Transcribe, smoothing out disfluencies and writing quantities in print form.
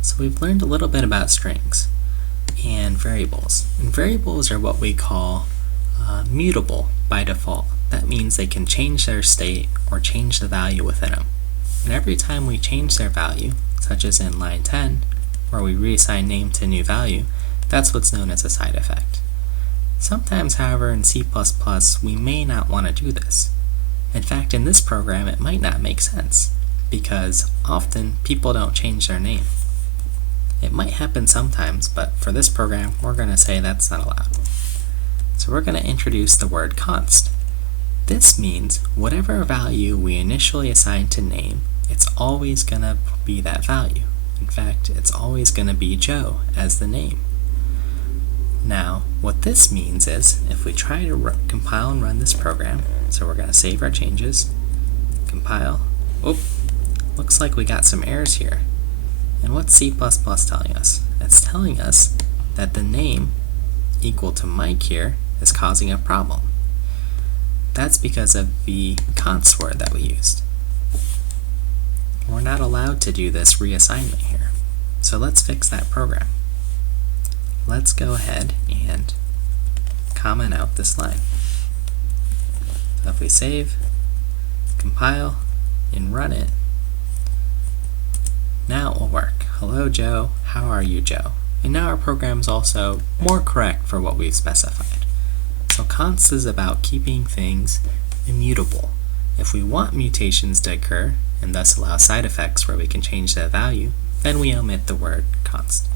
So we've learned a little bit about strings and variables. And variables are what we call mutable by default. That means they can change their state or change the value within them. And every time we change their value, such as in line 10, where we reassign name to new value, that's what's known as a side effect. Sometimes, however, in C++, we may not want to do this. In fact, in this program, it might not make sense, because often people don't change their name. It might happen sometimes, but for this program, we're going to say that's not allowed. So we're going to introduce the word const. This means whatever value we initially assign to name, it's always going to be that value. In fact, it's always going to be Joe as the name. Now, what this means is, if we try to compile and run this program, so we're going to save our changes, compile, looks like we got some errors here. And what's C++ telling us? It's telling us that the name equal to Mike here is causing a problem. That's because of the const word that we used. We're not allowed to do this reassignment here. So let's fix that program. Let's go ahead and comment out this line. So if we save, compile, and run it, now it will work. Hello Joe, how are you Joe? And now our program is also more correct for what we've specified. So const is about keeping things immutable. If we want mutations to occur, and thus allow side effects where we can change that value, then we omit the word const.